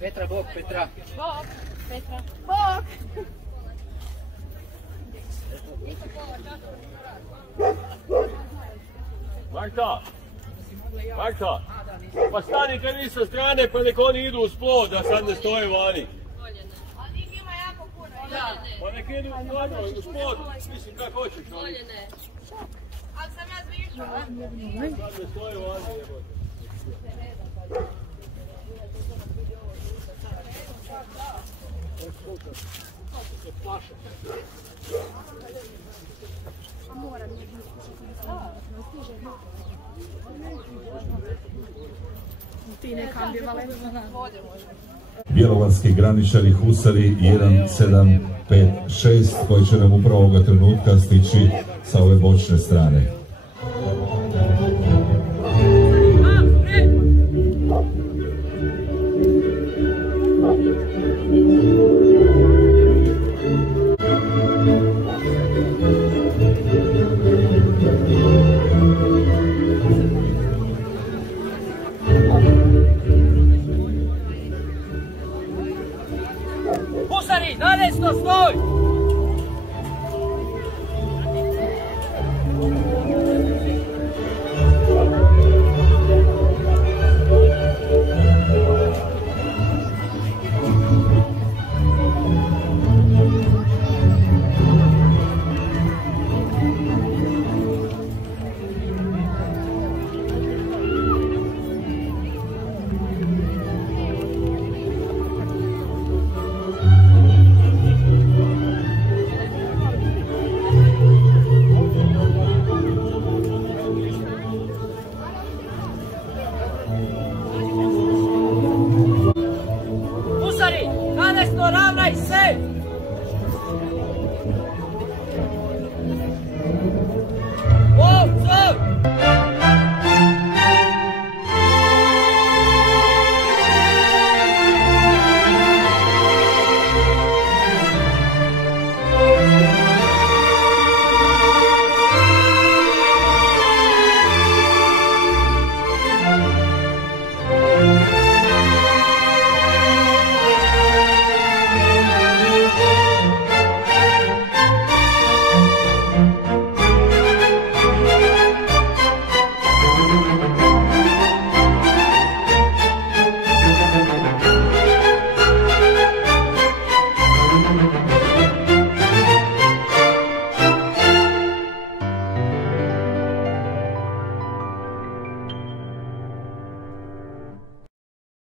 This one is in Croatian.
Petra, bok, Petra. Bok, Petra. Bok! Marta! Marta! Pa stani kad vi sa strane pa nek oni idu uz plod, da sad ne stoje vani. Ali njih ima jako puno. Pa nek idu uz plod, mislim kako hoćeš. Voljene. Ali sam ja zvišao. Sad ne stoje vani. Bjelovarski graničari Husari 1756 koji će nam upravo ovoga trenutka stići sa ove bočne strane.